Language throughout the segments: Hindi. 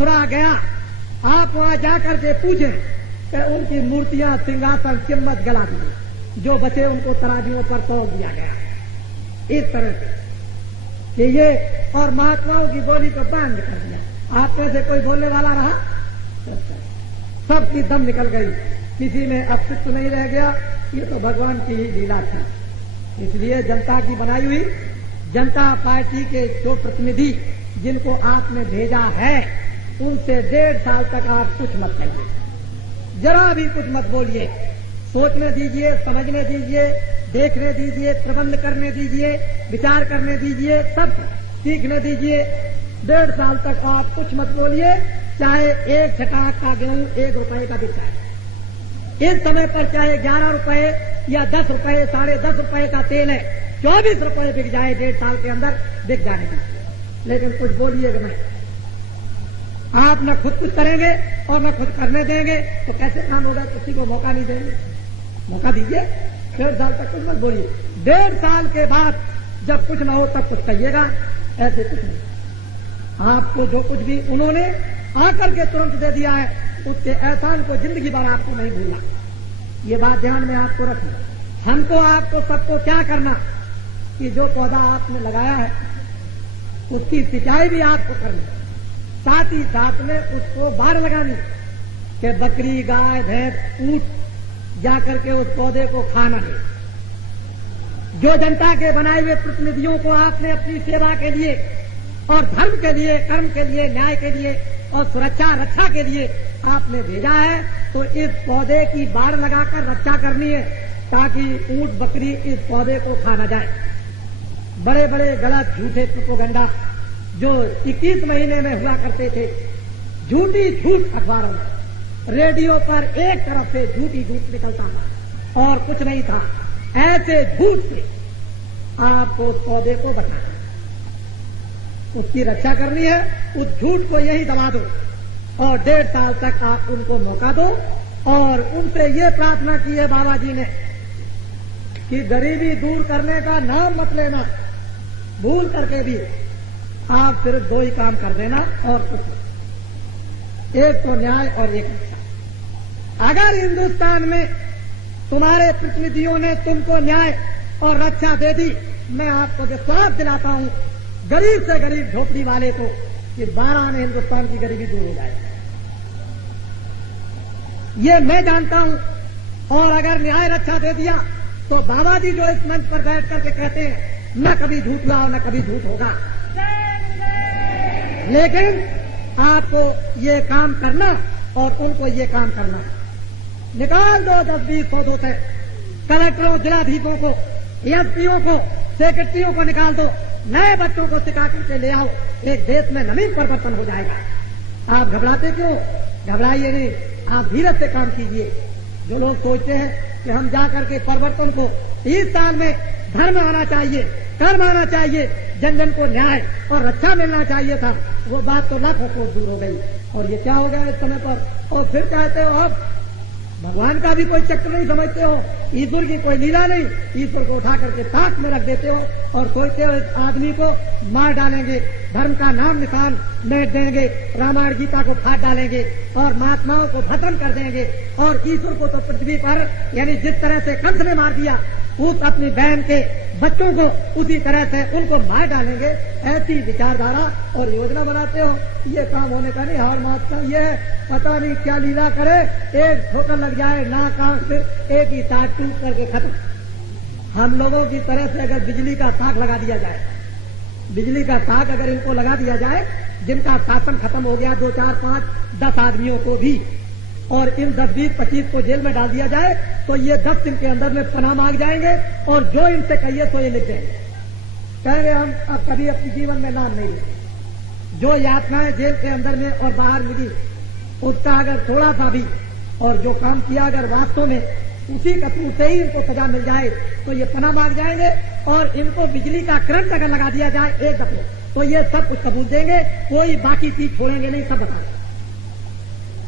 मथुरा गया, आप वहां जाकर के पूछे कि उनकी मूर्तियां, सिंहासन, कीमत गला दिए, जो बचे उनको तराजुओं पर तोल दिया गया। इस तरह से कि ये और महात्माओं की बोली को बंद कर दिया। आप में से कोई बोलने वाला रहा? सबकी दम निकल गई, किसी में अस्तित्व नहीं रह गया। ये तो भगवान की ही लीला थी। इसलिए जनता की बनाई हुई जनता पार्टी के जो प्रतिनिधि जिनको आपने भेजा है, उनसे 1.5 साल तक आप कुछ मत कहिए, जरा भी कुछ मत बोलिए। सोचने दीजिए, समझने दीजिए, देखने दीजिए, प्रबंध करने दीजिए, विचार करने दीजिए, सब सीखने दीजिए। 1.5 साल तक आप कुछ मत बोलिए, चाहे एक छटाक का गेहूं 1 रुपए का बिक जाए। इस समय पर चाहे 11 रुपए या 10 रुपए, 10.5 रुपए का तेल है, 24 रुपए बिक जाए, 1.5 साल के अंदर बिक जाने का। लेकिन कुछ बोलिएगा नहीं, आप न खुद कुछ करेंगे और न खुद करने देंगे, तो कैसे काम होगा? किसी को मौका नहीं देंगे। मौका दीजिए, 1.5 साल तक कुछ मत बोलिए। 1.5 साल के बाद जब कुछ न हो तब कुछ कहिएगा, ऐसे कुछ नहीं। आपको जो कुछ भी उन्होंने आकर के तुरंत दे दिया है, उसके एहसान को जिंदगी भर आपको नहीं भूलना। ये बात ध्यान में आपको रखना। हमको, आपको, सबको क्या करना कि जो पौधा आपने लगाया है उसकी सिंचाई भी आपको करनी, साथ ही साथ में उसको बाढ़ लगानी कि बकरी, गाय, भैंस, ऊंट जाकर के उस पौधे को खाना है। जो जनता के बनाए हुए प्रतिनिधियों को आपने अपनी सेवा के लिए और धर्म के लिए, कर्म के लिए, न्याय के लिए और सुरक्षा रक्षा के लिए आपने भेजा है, तो इस पौधे की बाढ़ लगाकर रक्षा करनी है ताकि ऊंट, बकरी इस पौधे को खा न जाए। बड़े बड़े गलत झूठे प्रोपेगेंडा जो 21 महीने में हुआ करते थे, झूठी झूठ अखबारों में, रेडियो पर एक तरफ से झूठी झूठ निकलता था और कुछ नहीं था। ऐसे झूठ से आपको उस पौधे को बचाना, उसकी रक्षा करनी है। उस झूठ को यही दबा दो और 1.5 साल तक आप उनको मौका दो और उनसे ये प्रार्थना की है बाबा जी ने कि गरीबी दूर करने का नाम मत लेना, भूल करके भी आप सिर्फ 2 ही काम कर देना और कुछ नहीं। एक तो न्याय और एक रक्षा। अगर हिंदुस्तान में तुम्हारे प्रतिनिधियों ने तुमको न्याय और रक्षा दे दी, मैं आपको विश्वास दिलाता हूं गरीब से गरीब झोपड़ी वाले को कि 12 में हिंदुस्तान की गरीबी दूर हो जाएगी। ये मैं जानता हूं। और अगर न्याय रक्षा दे दिया तो बाबा जी जो इस मंच पर बैठ करके कहते हैं न कभी झूठ हुआ और न कभी झूठ होगा, लेकिन आपको ये काम करना और उनको ये काम करना है। निकाल दो 10-20 पौधों से कलेक्टरों, जिलाधीशों को, एसपीओ को, सेक्रेटरियों को निकाल दो, नए बच्चों को सिखा करके ले आओ। एक देश में नवीन परिवर्तन हो जाएगा। आप घबराते क्यों? घबराइए नहीं, आप धीरज से काम कीजिए। जो लोग सोचते हैं कि हम जाकर के परिवर्तन को 30 साल में धर्म आना चाहिए, कर्म आना चाहिए, जन जन को न्याय और रक्षा मिलना चाहिए था, वो बात तो लाखों को दूर हो गई। और ये क्या हो गया इस समय पर? और फिर कहते हो आप भगवान का भी कोई चक्र नहीं समझते हो, ईश्वर की कोई लीला नहीं, ईश्वर को उठा करके ताक में रख देते हो और सोचते हो इस आदमी को मार डालेंगे, धर्म का नाम निशान मेट देंगे, रामायण गीता को फाड़ डालेंगे और महात्माओं को खत्म कर देंगे और ईश्वर को तो पृथ्वी पर यानी जिस तरह से कंस ने मार दिया उस अपनी बहन के बच्चों को उसी तरह से उनको मार डालेंगे। ऐसी विचारधारा और योजना बनाते हो, ये काम होने का नहीं। हार मारता ये है, पता नहीं क्या लीला करे, एक ठोकर लग जाए नाक आंख से, एक ही तार टूट करके खत्म। हम लोगों की तरह से अगर बिजली का ताक लगा दिया जाए, बिजली का ताक अगर इनको लगा दिया जाए, जिनका शासन खत्म हो गया 2, 4, 5, 10 आदमियों को भी, और इन 10, 20, 25 को जेल में डाल दिया जाए, तो ये 10 दिन के अंदर में पनाह मांग जाएंगे और जो इनसे कहिए तो ये लिख देंगे, कहेंगे हम अब कभी अपने जीवन में नाम नहीं लेंगे। जो यातनाएं जेल के अंदर में और बाहर मिली उसका अगर थोड़ा सा भी और जो काम किया अगर वास्तव में उसी कसूर से ही इनको सजा मिल जाए तो ये पनाह मांग जाएंगे। और इनको बिजली का करंट अगर लगा दिया जाए एक दफे तो ये सब कुछ कबूल देंगे, कोई बाकी चीज छोड़ेंगे नहीं, सब बताएंगे।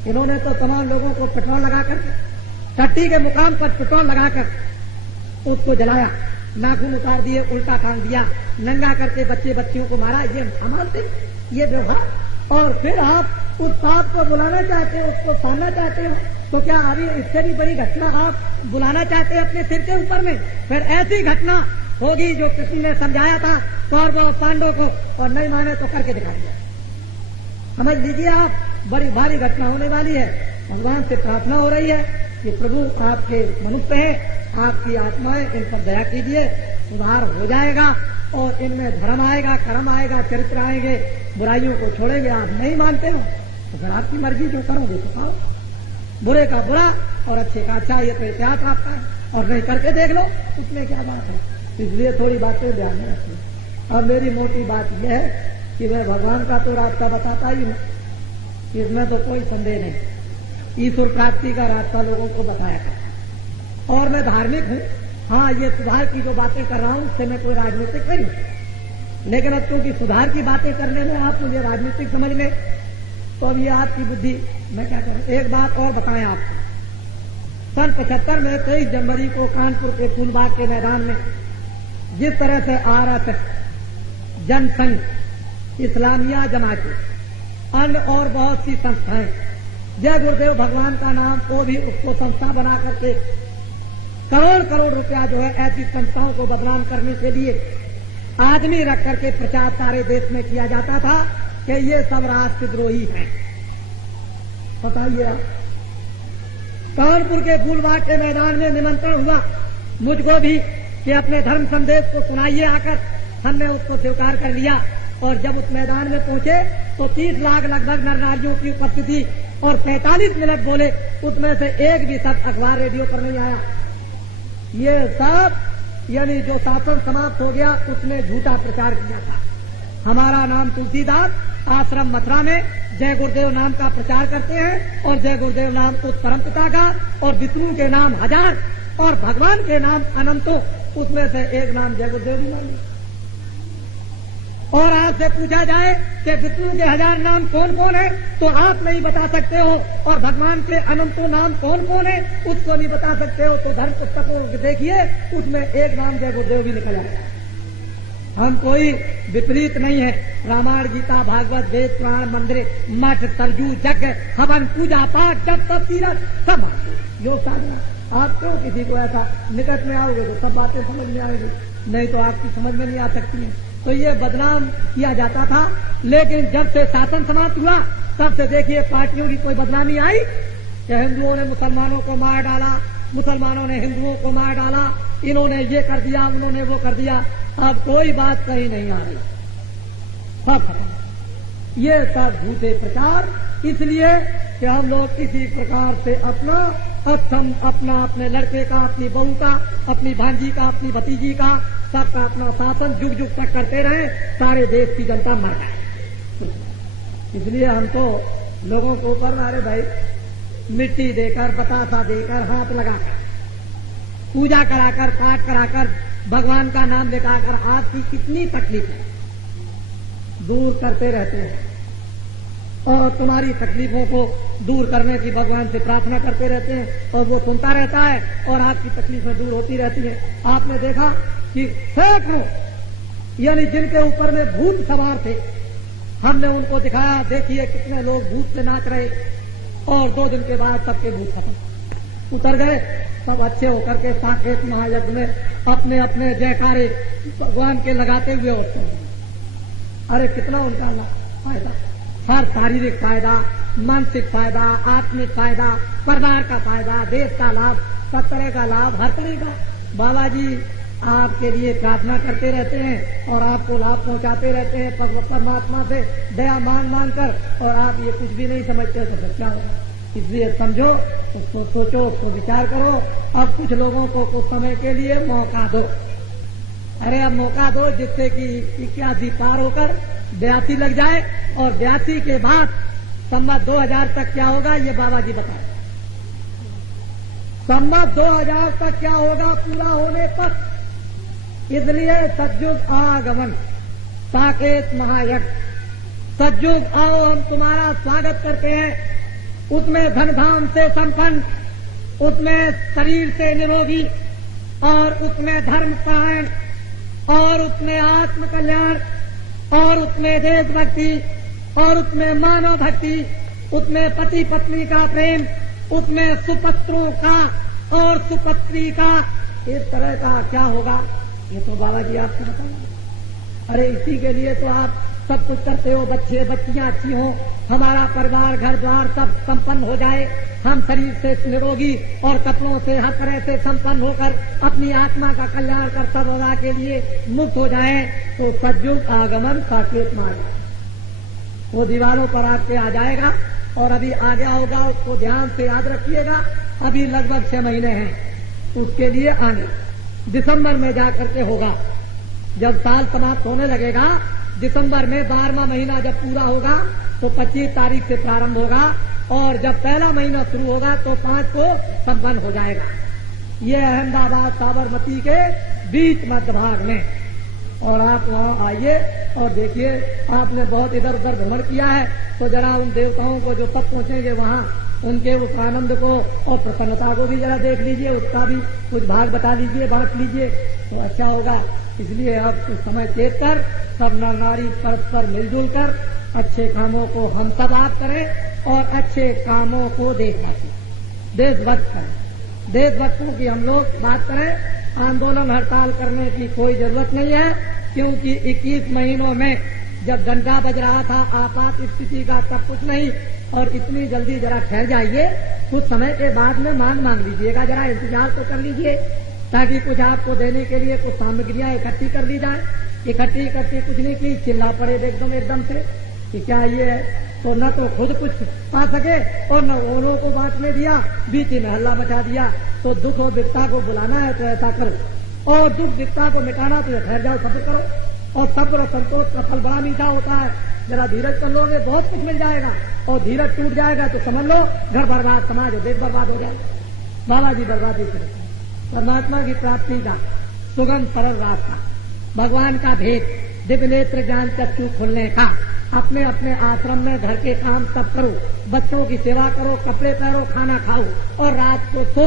इन्होंने तो तमाम लोगों को पेट्रोल लगाकर, टट्टी के मुकाम पर पेट्रोल लगाकर उसको जलाया, नाखून उतार दिए, उल्टा टांग दिया, नंगा करके बच्चे बच्चियों को मारा। ये मानते ये व्यवहार और फिर आप उस पाप को बुलाना चाहते हो, उसको साधना चाहते हो, तो क्या अभी इससे भी बड़ी घटना आप बुलाना चाहते हैं अपने सिर के ऊपर में? फिर ऐसी घटना होगी जो कृष्ण ने समझाया था कौरवों और पांडवों को, और नहीं माने तो करके दिखा दिया। समझ लीजिए आप, बड़ी भारी घटना होने वाली है। भगवान से प्रार्थना हो रही है कि प्रभु आपके मनुष्य हैं, आपकी आत्माएं, इन पर दया कीजिए, सुधार हो जाएगा और इनमें धर्म आएगा, कर्म आएगा, चरित्र आएंगे, बुराइयों को छोड़ेंगे। आप नहीं मानते हो तो फिर आपकी मर्जी, जो करोगे तो करो, बुरे का बुरा और अच्छे का अच्छा, ये तो इतिहास आपका है, और नहीं करके देख लो, उसमें क्या बात है। इसलिए थोड़ी बातें ध्यान में रखिए। अब मेरी मोटी बात यह है कि मैं भगवान का तो रास्ता बताता ही हूँ, इसमें तो कोई संदेह नहीं। ईश्वर प्राप्ति का रास्ता लोगों को बताया करता, और मैं धार्मिक हूँ। हाँ, ये सुधार की जो बातें कर रहा हूँ उससे मैं कोई राजनीतिक नहीं, लेकिन अब क्योंकि सुधार की बातें करने में आप मुझे राजनीतिक समझ लें, तो अब ये आपकी बुद्धि, मैं क्या करूं। एक बात और बताएं आपको, सन 75 में 23 जनवरी को कानपुर के फूलबाग के मैदान में जिस तरह से आरएसएस, जनसंघ, इस्लामिया जमाती, अन्य और बहुत सी संस्थाएं, जय गुरुदेव भगवान का नाम को भी उसको संस्था बना करके करोड़ करोड़ रुपया जो है ऐसी संस्थाओं को बदनाम करने के लिए आदमी रख करके प्रचार सारे देश में किया जाता था कि ये सब राष्ट्रद्रोही हैं। बताइए आप, कानपुर के फूलबाग के मैदान में निमंत्रण हुआ मुझको भी कि अपने धर्म संदेश को सुनाइए आकर। हमने उसको स्वीकार कर लिया, और जब उस मैदान में पहुंचे तो 30 लाख लगभग नर नारियों की उपस्थिति और 45 मिनट बोले, उसमें से एक भी शब्द अखबार रेडियो पर नहीं आया। ये सब यानी जो शासन समाप्त हो गया उसने झूठा प्रचार किया था। हमारा नाम तुलसीदास, आश्रम मथुरा में जय गुरुदेव नाम का प्रचार करते हैं, और जय गुरुदेव नाम उस परमपिता का, और विष्णु के नाम 1000 और भगवान के नाम अनंतों, उसमें से एक नाम जय गुरुदेव भी मानिए। और आपसे पूछा जाए कि विष्णु के 1000 नाम कौन कौन है, तो आप नहीं बता सकते हो, और भगवान के अनंतों नाम कौन कौन है उसको नहीं बता सकते हो, तो धर्म पुस्तकों को देखिए, उसमें एक नाम जय गुरुदेव भी निकल आएगा। हम कोई विपरीत नहीं है। रामायण, गीता, भागवत, वेद, पुराण, मंदिर, मठ, सरजू, यज्ञ, हवन, पूजा पाठ, जप तप, तीरथ, सब योग साधना। आप क्यों किसी को ऐसा निकट में आओगे तो सब बातें समझ में आएगी, नहीं तो आपकी समझ में नहीं आ सकती है। तो ये बदनाम किया जाता था, लेकिन जब से शासन समाप्त हुआ तब से देखिए पार्टियों की कोई बदनामी आई कि हिंदुओं ने मुसलमानों को मार डाला, मुसलमानों ने हिंदुओं को मार डाला, इन्होंने ये कर दिया, उन्होंने वो कर दिया। अब कोई बात कहीं नहीं आ रही, सब खत्म। ये सब झूठे प्रचार, इसलिए कि हम लोग किसी प्रकार से अपना अक्षम, अपना अपने लड़के का, अपनी बहू का, अपनी भांजी का, अपनी भतीजी का, सबका अपना शासन जुग जुग तक करते रहे, सारे देश की जनता मर जाए। इसलिए हम तो लोगों को ऊपर, अरे भाई, मिट्टी देकर, बतासा देकर, हाथ लगाकर, पूजा कराकर, पाठ कराकर, भगवान का नाम लेकर आपकी कितनी तकलीफ दूर करते रहते हैं, और तुम्हारी तकलीफों को दूर करने की भगवान से प्रार्थना करते रहते हैं, और वो सुनता रहता है और आपकी तकलीफें दूर होती रहती हैं। आपने देखा कि सैकड़ों यानी जिनके ऊपर में भूत सवार थे, हमने उनको दिखाया, देखिए कितने लोग भूत से नाच रहे, और 2 दिन के बाद सबके भूत खत्म, उतर गए, सब अच्छे होकर के साकेत महायज्ञ में अपने अपने जयकारे भगवान के लगाते हुए उठते हैं। अरे कितना उनका फायदा, हर शारीरिक फायदा, मानसिक फायदा, आत्मिक फायदा, परिवार का फायदा, देश का लाभ, सब तरह का लाभ, हर तरह का। बाबा जी आपके लिए प्रार्थना करते रहते हैं और आपको लाभ पहुंचाते रहते हैं परमात्मा से दया मांग कर, और आप ये कुछ भी नहीं समझते तो क्या होगा। इसलिए समझो, उसको सोचो, उसको विचार करो। अब कुछ लोगों को कुछ समय के लिए मौका दो। अरे अब मौका दो जिससे कि 81 पार होकर 82 लग जाए, और 82 के बाद संवत 2000 तक क्या होगा ये बाबा जी बताए। संवत 2000 तक क्या होगा पूरा होने पर, इसलिए सतयुग आगमन, साकेत महायज्ञ, सतयुग आओ हम तुम्हारा स्वागत करते हैं। उसमें धन धाम से संपन्न, उसमें शरीर से निरोगी, और उसमें धर्म पायन, और उसमें आत्म कल्याण, और उसमें देशभक्ति, और उसमें मानव भक्ति, उसमें पति पत्नी का प्रेम, उसमें सुपुत्रों का और सुपुत्री का, इस तरह का क्या होगा, ये तो बाबा जी आपको बताओ। अरे इसी के लिए तो आप सब कुछ करते हो, बच्चे बच्चियां अच्छी हों, हमारा परिवार घर द्वार सब संपन्न हो जाए, हम शरीर से निरोगी और कपड़ों से हर तरह से संपन्न होकर अपनी आत्मा का कल्याण कर सर्वदा के लिए मुक्त हो जाए। तो सज्जुग आगमन साकेत मार्ग, वो दीवारों पर आपके आ जाएगा और अभी आ गया होगा, उसको ध्यान से याद रखिएगा। अभी लगभग 6 महीने हैं उसके लिए आने, दिसंबर में जाकर के होगा। जब साल समाप्त होने लगेगा, दिसंबर में 12वां महीना जब पूरा होगा तो 25 तारीख से प्रारंभ होगा और जब पहला महीना शुरू होगा तो 5 को संपन्न हो जाएगा। ये अहमदाबाद साबरमती के बीच मध्य भाग में, और आप वहाँ आइए और देखिए, आपने बहुत इधर उधर भ्रमण किया है तो जरा उन देवताओं को जो सब पहुंचेंगे वहाँ, उनके उस आनंद को और प्रसन्नता को भी जरा देख लीजिए, उसका भी कुछ भाग बता लीजिए, बांट लीजिए तो अच्छा होगा। इसलिए अब कुछ समय चेत कर सब नर नारी परस्पर मिलजुल कर अच्छे कामों को हम सब आप करें और अच्छे कामों को देशभक्त करें। देशभक्तों की हम लोग बात करें, आंदोलन हड़ताल करने की कोई जरूरत नहीं है, क्योंकि 21 महीनों में जब घंटा बज रहा था आपात स्थिति का तब कुछ नहीं, और इतनी जल्दी जरा ठहर जाइए, कुछ समय के बाद में मांग लीजिएगा, जरा इंतजार तो कर लीजिए ताकि कुछ आपको देने के लिए कुछ सामग्रियां इकट्ठी कर ली जाए। इकट्ठी करके कुछ नहीं की, चिल्ला पड़े एकदम से कि क्या ये है, तो न तो खुद कुछ पा सके और न औरों को बांटने दिया, बीच में हल्ला मचा दिया। तो दुख और विपदा को बुलाना है तो ऐसा करो, और दुख विपदा को मिटाना तो ठहर जाओ, सब्र करो। और सब्र संतोष का फल बड़ा मीठा होता है, जरा धीरज कर लोगे बहुत कुछ मिल जाएगा, और धीरज टूट जाएगा तो समझ लो घर बर्बाद, समाज और देश बर्बाद हो जाएगा। बाबा जी बर्बादी से परमात्मा की प्राप्ति का सुगम सरल रास्ता, भगवान का भेद, दिव्य नेत्र ज्ञान चक्षु खुलने का। अपने अपने आश्रम में घर के काम सब करो, बच्चों की सेवा करो, कपड़े पहनो, खाना खाओ और रात को सो।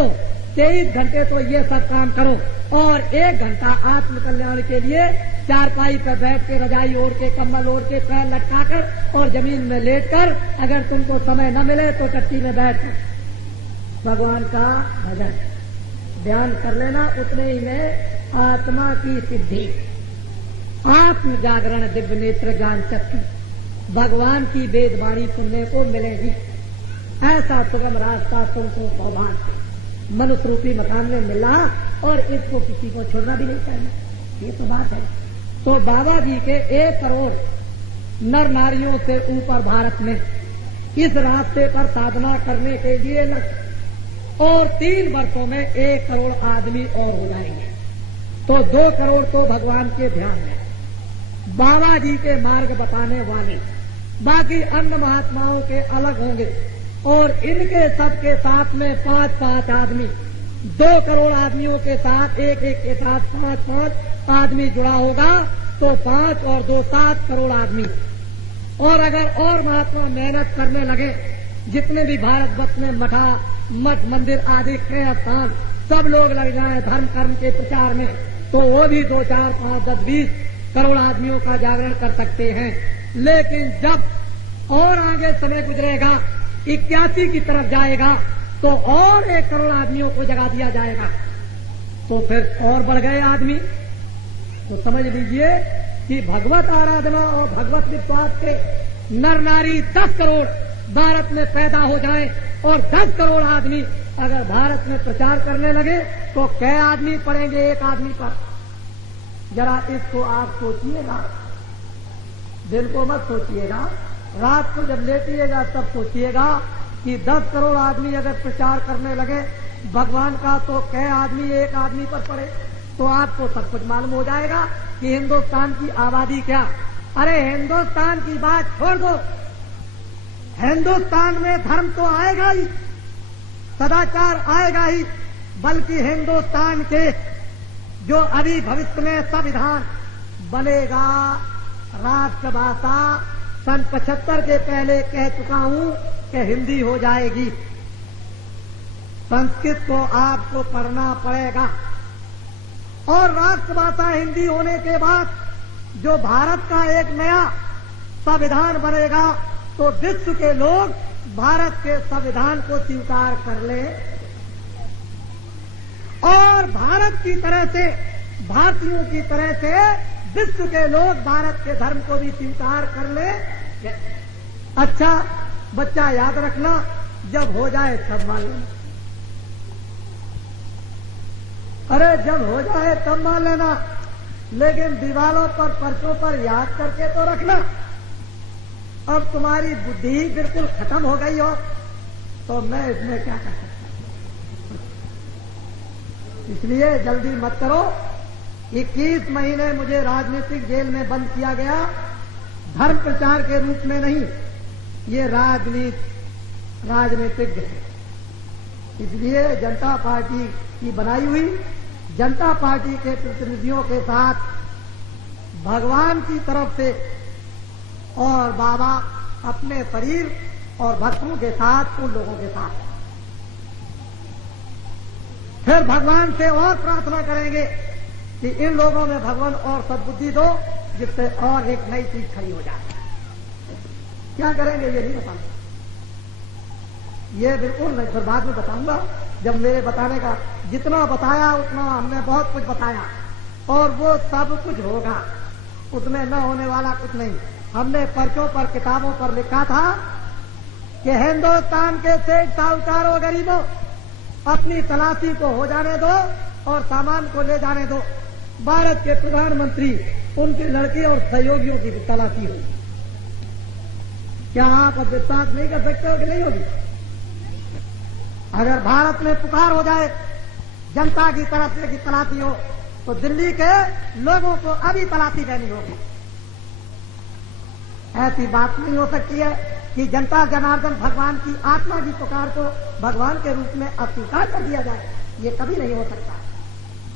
23 घंटे तो ये सब काम करो, और 1 घंटा आत्म कल्याण के लिए चारपाई पर बैठ के, रजाई ओढ़ के, कम्बल ओढ़ के, पैर लटकाकर और जमीन में लेटकर, अगर तुमको समय न मिले तो टट्टी में बैठ भगवान का भजन ध्यान कर लेना। उतने ही में आत्मा की सिद्धि, आत्म जागरण, दिव्य नेत्र ज्ञान चक्षु, भगवान की वेद वाणी सुनने को मिलेगी। ऐसा सुगम रास्ता तुमको सौभाग्य से मनुष्य रूपी मकान में मिला, और इसको किसी को छोड़ना भी नहीं चाहिए, ये तो बात है। तो बाबा जी के 1 करोड़ नर नारियों से ऊपर भारत में इस रास्ते पर साधना करने के लिए लगे, और 3 वर्षों में 1 करोड़ आदमी और हो जाएंगे। तो 2 करोड़ तो भगवान के ध्यान में, बाबा जी के मार्ग बताने वाले, बाकी अन्य महात्माओं के अलग होंगे, और इनके सबके साथ में 5-5 आदमी, 2 करोड़ आदमियों के साथ एक के साथ 5-5 आदमी जुड़ा होगा, तो 5 और 2 7 करोड़ आदमी। और अगर और महात्मा मेहनत करने लगे, जितने भी भारतवर्ष में मठ मंदिर आदि के स्थान सब लोग लग जाएं धर्म कर्म के प्रचार में, तो वो भी 2, 4, 5, 10, 20 करोड़ आदमियों का जागरण कर सकते हैं। लेकिन जब और आगे समय गुजरेगा, 81 की तरफ जाएगा, तो और 1 करोड़ आदमियों को जगा दिया जाएगा, तो फिर और बढ़ गए आदमी। तो समझ लीजिए कि भगवत आराधना और भगवत विश्वास के नर नारी 10 करोड़ भारत में पैदा हो जाए, और 10 करोड़ आदमी अगर भारत में प्रचार करने लगे, तो कै आदमी पड़ेंगे 1 आदमी पर? जरा इसको आप सोचिएगा, दिन को मत सोचिएगा, रात को जब लेटिएगा तब सोचिएगा कि 10 करोड़ आदमी अगर प्रचार करने लगे भगवान का, तो कै आदमी 1 आदमी पर पड़े? तो आपको सब कुछ मालूम हो जाएगा कि हिंदुस्तान की आबादी क्या। अरे हिंदुस्तान की बात छोड़ दो, हिंदुस्तान में धर्म तो आएगा ही, सदाचार आएगा ही, बल्कि हिंदुस्तान के जो अभी भविष्य में संविधान बनेगा, राष्ट्रभाषा सन 75 के पहले कह चुका हूं कि हिंदी हो जाएगी। संस्कृत को आपको पढ़ना पड़ेगा, और राष्ट्रभाषा हिंदी होने के बाद जो भारत का एक नया संविधान बनेगा तो विश्व के लोग भारत के संविधान को स्वीकार कर ले और भारत की तरह से, भारतीयों की तरह से विश्व के लोग भारत के धर्म को भी स्वीकार कर ले। अच्छा बच्चा याद रखना, जब हो जाए तब मान लेना। अरे जब हो जाए तब मान लेना, लेकिन दीवारों पर, पर्चों पर याद करके तो रखना। अब तुम्हारी बुद्धि बिल्कुल खत्म हो गई हो तो मैं इसमें क्या कर सकता हूं। इसलिए जल्दी मत करो। 21 महीने मुझे राजनीतिक जेल में बंद किया गया, धर्म प्रचार के रूप में नहीं, ये राजनीतिक है। इसलिए जनता पार्टी की बनाई हुई जनता पार्टी के प्रतिनिधियों के साथ भगवान की तरफ से और बाबा अपने शरीर और भक्तों के साथ, उन लोगों के साथ फिर भगवान से और प्रार्थना करेंगे कि इन लोगों में भगवान और सद्बुद्धि दो, जिससे और एक नई चीज खड़ी हो जाए। क्या करेंगे ये नहीं बताऊंगा, ये बिल्कुल नहीं, फिर बाद में बताऊंगा जब मेरे बताने का जितना बताया उतना हमने बहुत कुछ बताया और वो सब कुछ होगा, उसमें न होने वाला कुछ नहीं। हमने पर्चों पर, किताबों पर लिखा था कि हिंदुस्तान के सेठ साहूकारों, गरीबों, अपनी तलाशी को हो जाने दो और सामान को ले जाने दो। भारत के प्रधानमंत्री, उनके लड़के और सहयोगियों की तलाशी होगी। क्या आप अब विश्वास नहीं कर सकते हो कि नहीं होगी? अगर भारत में पुकार हो जाए जनता की तरफ से कि तलाशी हो, तो दिल्ली के लोगों को अभी तलाशी देनी होगी। ऐसी बात नहीं हो सकती है कि जनता जनार्दन भगवान की आत्मा की पुकार को भगवान के रूप में अस्वीकार कर दिया जाए, ये कभी नहीं हो सकता।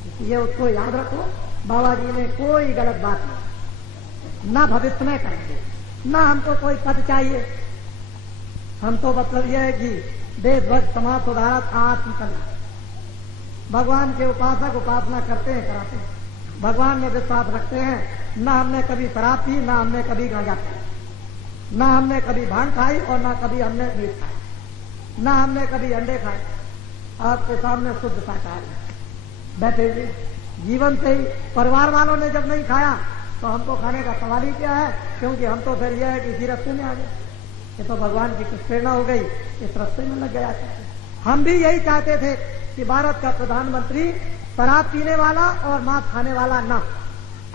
इसलिए उसको याद रखो, बाबा जी ने कोई गलत बात नहीं, ना भविष्य में करेंगे, ना हमको कोई पद चाहिए। हम तो मतलब यह है कि देशभक्त, समाज सुधारक, आत्म कल्याण, भगवान के उपासक उपासना करते हैं, कराते हैं, भगवान में विश्वास रखते हैं। ना हमने कभी शराब पी, ना हमने कभी गांजा खाया, ना हमने कभी भांग खाई और ना कभी हमने मीट खाया, ना हमने कभी अंडे खाए। आपके सामने शुद्ध शाकाहारी बैठे हुए, जीवन से ही परिवार वालों ने जब नहीं खाया तो हमको खाने का सवाल ही क्या है, क्योंकि हम तो फिर यह है कि इसी रास्ते में आ गए। ये तो भगवान की कुछ प्रेरणा हो गई, इस रास्ते में लग गया। हम भी यही चाहते थे कि भारत का प्रधानमंत्री शराब पीने वाला और मांस खाने वाला न,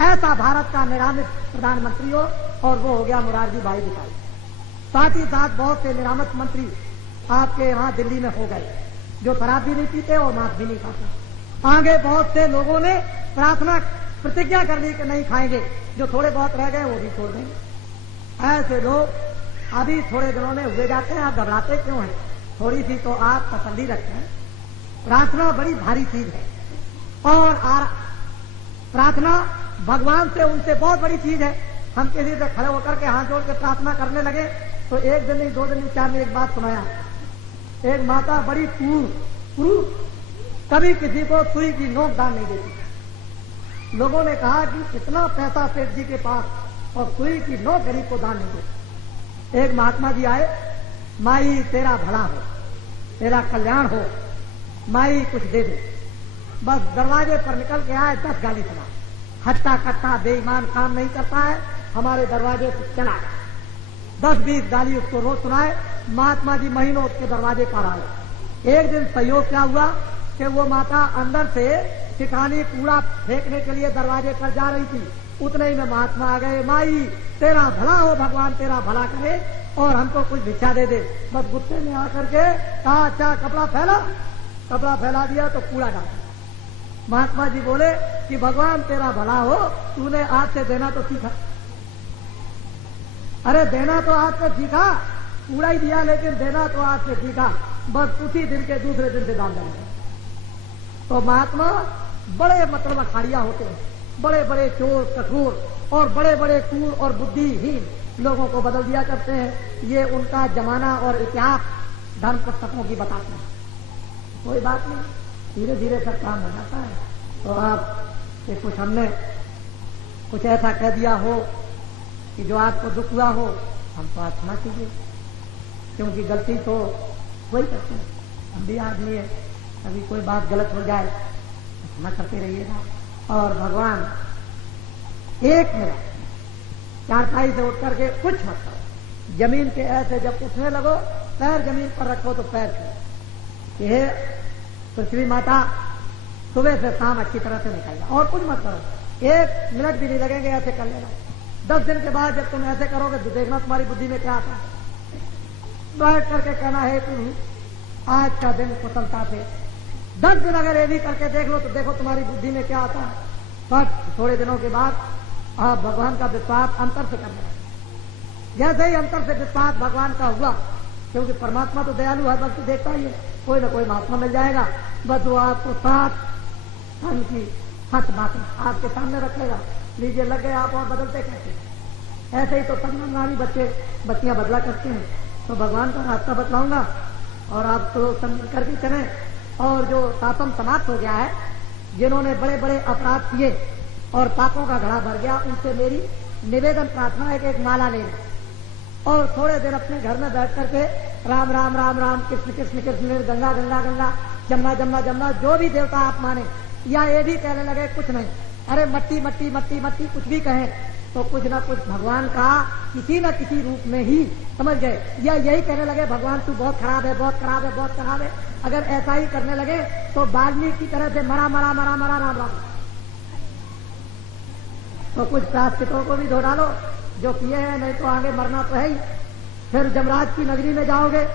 ऐसा भारत का निरामित प्रधानमंत्री हो, और वो हो गया मुरारजी भाई देसाई। साथ ही साथ बहुत से निरामित मंत्री आपके यहाँ दिल्ली में हो गए, जो शराब भी नहीं पीते और मांस भी नहीं खाते। आगे बहुत से लोगों ने प्रार्थना प्रतिज्ञा कर ली कि नहीं खाएंगे, जो थोड़े बहुत रह गए वो भी छोड़ देंगे। ऐसे लोग अभी थोड़े दिनों में हुए जाते हैं। आप घबराते क्यों हैं? थोड़ी सी तो आप तसल्ली रखते हैं। प्रार्थना बड़ी भारी चीज है और प्रार्थना भगवान से, उनसे बहुत बड़ी चीज है। हम किसी से खड़े होकर के हाथ जोड़ के प्रार्थना करने लगे तो एक दिन नहीं, 2 दिन नहीं, 4 दिन एक बात सुनाया। एक माता बड़ी क्रूर, कभी किसी को सुई की नोक दान नहीं देती। लोगों ने कहा कि इतना पैसा सेठ जी के पास और सुई की नोक गरीब को दान नहीं देती। एक महात्मा जी आए, माई तेरा भला हो, तेरा कल्याण हो, माई कुछ दे दे। बस दरवाजे पर निकल के आए, 10 गाली सुना, हट्टा कट्टा बेईमान, काम नहीं करता है, हमारे दरवाजे पर चला। 10-20 गाली उसको रोज सुनाए। महात्मा जी महीनों उसके दरवाजे पर आए। एक दिन सहयोग क्या हुआ कि वो माता अंदर से ठिकानी कूड़ा फेंकने के लिए दरवाजे पर जा रही थी। उतने ही में महात्मा आ गए, माई तेरा भला हो, भगवान तेरा भला करे और हमको कुछ भिक्षा दे दे। बस गुस्से में आकर के कहा, अच्छा कपड़ा फैला, कपड़ा फैला दिया तो कूड़ा डाला। महात्मा जी बोले कि भगवान तेरा भला हो, तूने आज से देना तो सीखा। अरे देना तो आज से सीखा, कूड़ा ही दिया, लेकिन देना तो आज से सीखा। बस उसी दिन के दूसरे दिन से दान देना। तो महात्मा बड़े मतलब अखाड़िया होते हैं, बड़े बड़े चोर कठोर और बड़े बड़े क्रूर और बुद्धिहीन लोगों को बदल दिया करते हैं। ये उनका जमाना और इतिहास धर्म पुस्तकों की बताते हैं। कोई बात नहीं, धीरे धीरे सब काम हो जाता है। तो आप कुछ हमने कुछ ऐसा कह दिया हो कि जो आपको दुख हुआ हो हमको आप क्षमा कीजिए, क्योंकि गलती तो वही करते हैं, हम भी आदमी है, कभी कोई बात गलत हो जाए तो क्षमा करते रहिएगा। और भगवान एक मिनट चारपाई से उठ करके कुछ मत करो, जमीन के ऐसे जब उठने लगो पैर जमीन पर रखो तो पैर से हे पृथ्वी माता सुबह से शाम अच्छी तरह से निकालना, और कुछ मत करो, 1 मिनट भी नहीं लगेंगे, ऐसे कर लेना। 10 दिन के बाद जब तुम ऐसे करोगे तो देखना तुम्हारी बुद्धि में क्या आता है। बैठ करके कहना है तुम आज का दिन कुशलता से, 10 दिन अगर ये भी करके देख लो तो देखो तुम्हारी बुद्धि में क्या आता है। बस थोड़े दिनों के बाद आप भगवान का विश्वास अंतर से करने लगे। जैसे ही अंतर से विश्वास भगवान का हुआ, क्योंकि परमात्मा तो दयालु है, बल्कि देखता ही है, कोई ना कोई महात्मा मिल जाएगा, बस वो आपको 7 धन की 7 बातें आपके सामने रखेगा, लीजिए लग गए आप और बदलते कैसे। ऐसे ही तो तंगनारी बच्चियां बदला करते हैं। तो भगवान का रास्ता बतलाऊंगा और आप तो समझ करके चलें। और जो शासन समाप्त हो गया है, जिन्होंने बड़े बड़े अपराध किए और पापों का घड़ा भर गया, उनसे मेरी निवेदन प्रार्थना है कि एक माला लेना और थोड़े देर अपने घर में बैठ करके राम राम राम राम कृष्ण कृष्ण कृष्ण गंगा गंगा गंगा जमुना जमुना जमुना जो भी देवता आप माने, या ये भी कहने लगे कुछ नहीं, अरे मट्टी मट्टी मट्टी मट्टी कुछ भी कहें तो कुछ ना कुछ भगवान का किसी न किसी रूप में ही समझ गए, या यही कहने लगे भगवान तू बहुत खराब है, बहुत खराब है, बहुत खराब है। अगर ऐसा ही करने लगे तो वाल्मीकि की तरह से मरा मरा मरा मरा राम राम। तो कुछ प्रायश्चितों को भी धो डालो जो किए हैं, नहीं तो आगे मरना तो है ही। फिर जमराज की नगरी में जाओगे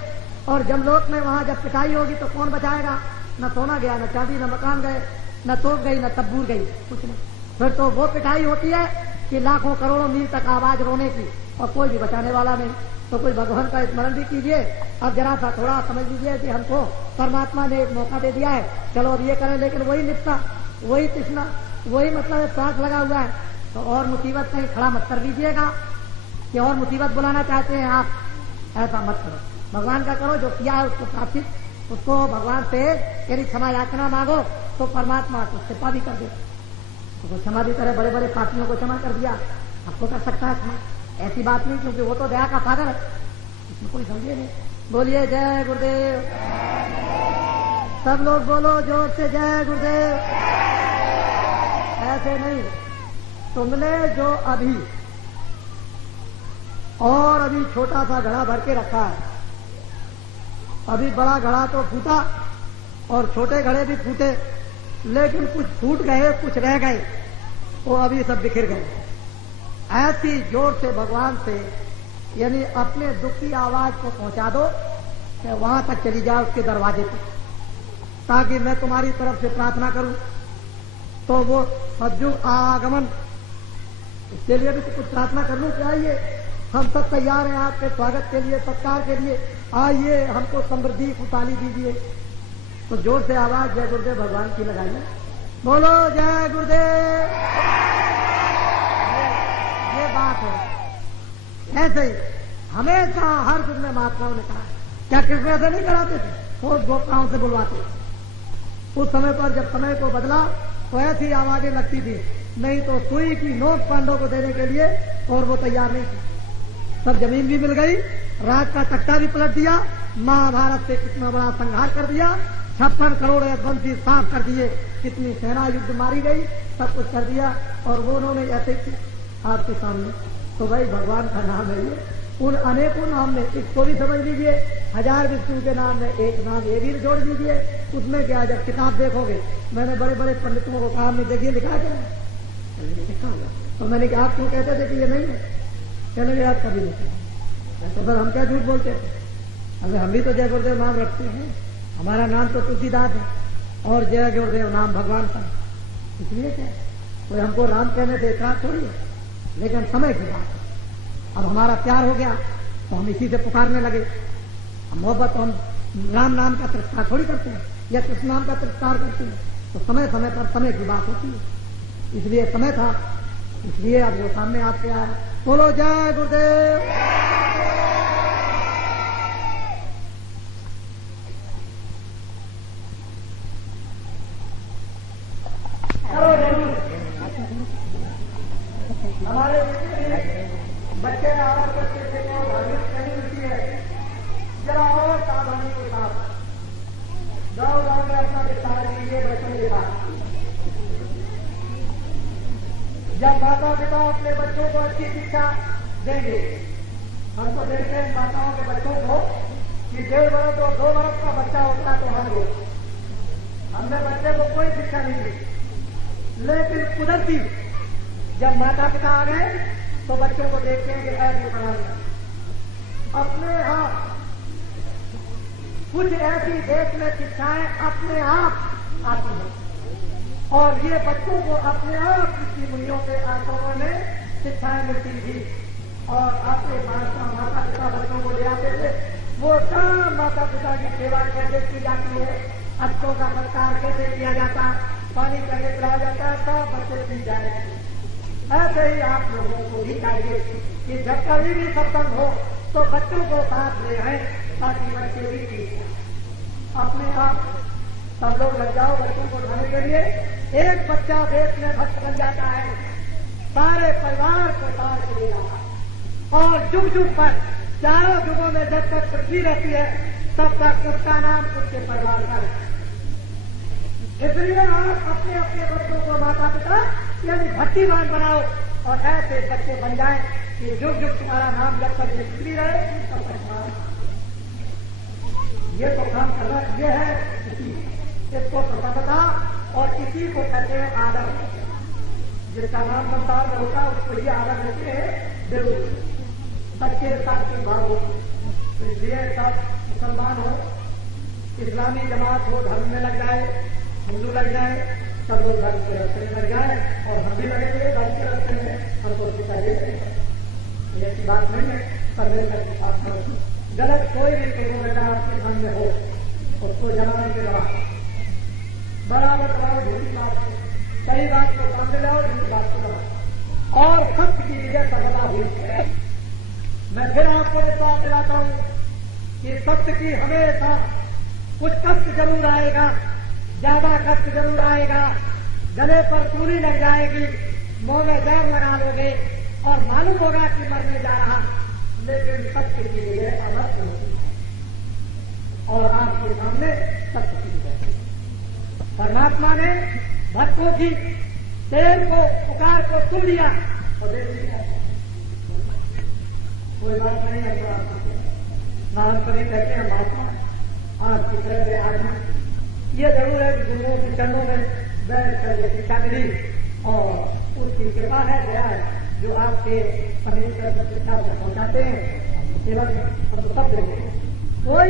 और जमलोक में वहां जब पिटाई होगी तो कौन बचाएगा? न सोना गया, न चांदी, न मकान गए, न तोप गई, न तब्बूर गई, कुछ नहीं। फिर तो वो पिटाई होती है कि लाखों करोड़ों मील तक आवाज रोने की और कोई भी बचाने वाला नहीं। तो कोई भगवान का स्मरण भी कीजिए। अब जरा सा थोड़ा समझ लीजिए कि हमको परमात्मा ने एक मौका दे दिया है, चलो अब ये करें, लेकिन वही निष्ठा, वही तृष्णा, वही मतलब स्वार्थ लगा हुआ है। तो और मुसीबत कहीं खड़ा मत कर लीजिएगा कि और मुसीबत बुलाना चाहते हैं आप, ऐसा मत करो। भगवान का करो, जो किया है उसको प्राप्ति, उसको भगवान से यदि क्षमा याचना मांगो तो परमात्मा को कृपा भी कर दे। तो क्षमा भी करे, बड़े बड़े पापियों को क्षमा कर दिया, आपको कर सकता है क्षमा, ऐसी बात नहीं, क्योंकि वो तो दया का सागर है, इसमें कोई समझे नहीं। बोलिए जय गुरुदेव, सब लोग बोलो जोर से जय गुरुदेव। ऐसे नहीं, तुमने जो अभी और अभी छोटा सा घड़ा भर के रखा है, अभी बड़ा घड़ा तो फूटा और छोटे घड़े भी फूटे, लेकिन कुछ फूट गए, कुछ रह गए, वो अभी सब बिखर गए। ऐसी जोर से भगवान से यानी अपने दुख की आवाज को पहुंचा दो कि वहां तक चली जाए, उसके दरवाजे तक, ताकि मैं तुम्हारी तरफ से प्रार्थना करूं। तो वो सद्युग आगमन, इसके लिए भी तो कुछ प्रार्थना कर लूं। आइए, हम सब तैयार हैं आपके स्वागत के लिए, सत्कार के लिए, आइए हमको समृद्धि खुशहाली दीजिए। तो जोर से आवाज जय गुरुदेव भगवान की लगाइए, बोलो जय गुरुदेव। ये बात है। ऐसे ही हमेशा हर युग में महात्माओं ने कहा, क्या कृष्ण ऐसे नहीं कराते थे, ठोस गोपाओं से बुलवाते। उस समय पर जब समय को बदला तो ऐसी आवाजें लगती थी, नहीं तो सुई की नोक पांडव को देने के लिए, और वो तैयार नहीं थी। सब जमीन भी मिल गई, राज का तख्ता भी पलट दिया, महाभारत से कितना बड़ा संहार कर दिया, 56 करोड़ वंशी साफ कर दिए, कितनी सेना युद्ध मारी गई, सब कुछ कर दिया। और वो उन्होंने ऐसे आपके सामने, तो भाई भगवान का नाम है ये, उन अनेकों नाम में इसको भी समझ लीजिए, 1000 विष्णु के नाम में एक नाम ये भी जोड़ दीजिए। उसमें क्या, जब किताब देखोगे, मैंने बड़े बड़े पंडितों को कहा, हमने जगह लिखा क्या लिखा होगा, तो मैंने कहा आप क्यों कहते थे कि ये नहीं है, कहने लगे आप कभी नहीं, तो सर हम क्या झूठ बोलते थे, अगर हम भी तो जय गुरुदेव नाम रखते हैं, हमारा नाम तो तुलसीदास है और जय गुरुदेव नाम भगवान का, इसलिए क्या कोई हमको राम कहने से इतना थोड़ी है। लेकिन समय की बात है, अब हमारा प्यार हो गया तो हम इसी से पुकारने लगे। हम मोहब्बत, हम राम नाम का तिरस्कार थोड़ी करते हैं या कृष्ण नाम का तिरस्कार करते हैं। तो समय समय पर समय की बात होती है, इसलिए समय था, इसलिए अब वो सामने आपसे आया। बोलो जय गुरुदेव। हमारे पानी को साफ गाँव में अपना विस्तार कीजिए बच्चों के पास। जब माता पिता अपने बच्चों को अच्छी शिक्षा देंगे, हम तो देखते हैं माताओं के बच्चों को कि 1.5 वर्ष और 2 वर्ष का बच्चा होता है तो हमने बच्चे को कोई शिक्षा नहीं दी। लेकिन कुदरती जब माता पिता आ गए तो बच्चों को देखते हैं कि ऐसे पढ़ाना अपने आप कुछ ऐसी देश में शिक्षाएं अपने आप आती हैं और ये बच्चों को अपने आप ऋषि मुनियों के आश्रमों में शिक्षाएं मिलती थी और अपने माता पिता बच्चों को ले आते थे। वो सब माता पिता की सेवा कैसे की जाती है, अच्छों का सत्कार कैसे किया जाता, पानी कैसे पिलाया जाता है, सब बच्चे सीख जाएंगे। ऐसे ही आप लोगों को भी चाहिए कि जब कभी भी सत्संग हो तो बच्चों को साथ ले आए ताकि बच्चे भी सीख अपने आप सब लोग लग जाओ बच्चों को उठाने के लिए। एक बच्चा देश में भक्त बन जाता है, सारे परिवार को तार के ले जाता है और जुग जुग पर चारों युगों में जब तक पृथ्वी रहती है तब तक उसका नाम उसके परिवार का है। इसलिए आप अपने अपने बच्चों को माता पिता यानी भक्तिमान बनाओ और ऐसे बच्चे बन जाएं कि जुग जुग तुम्हारा नाम जब तक पृथ्वी रहे तब तक। ये तो काम करना ये है, इसको प्रसन्नता और इसी को कहते हैं आदर। जिसका नाम संसार में होता है उसको ये आदर देते हैं जरूर बच्चे साथ के भाव हो। तो इसलिए सब मुसलमान हो, इस्लामी जमात हो, धर्म में लग जाए, हिंदू लग जाए, सब लोग धर्म के रास्ते में लग जाए और हम भी लगेंगे धर्म के रास्ते में। हमको सिखाइए ऐसी बात नहीं है, परमेश्वर की बात गलत कोई भी कहीं बेटा आपके धर्म में हो उसको जलाने के बाद बराबर कराओ, झूठी बात सही बात को सामने लाओ, झूठी बात को कराओ और सत्य की विजय सफलता हुई है। मैं फिर आपको विश्वास दिलाता हूं कि सत्य की हमेशा कुछ कष्ट जरूर आएगा, ज्यादा कष्ट जरूर आएगा, गले पर सूली लग जाएगी, मुंह में जहर लगा लोगे और मालूम होगा कि मरने जा रहा, लेकिन सत्य की विजय अमर होती है और आपके सामने सत्य की विजय। परमात्मा ने भक्तों की देर को पुकार को सुन लिया और देख लिया, कोई बात नहीं है। नाम कभी कहते हैं महात्मा आज की तरह से आदमी ये जरूर है कि गुरुओं के चरणों में बैठ कर शिक्षा मिली और उसकी कृपा है, दया है जो आपके परमेश्वर शिक्षा को पहुंचाते हैं। केवल सब कोई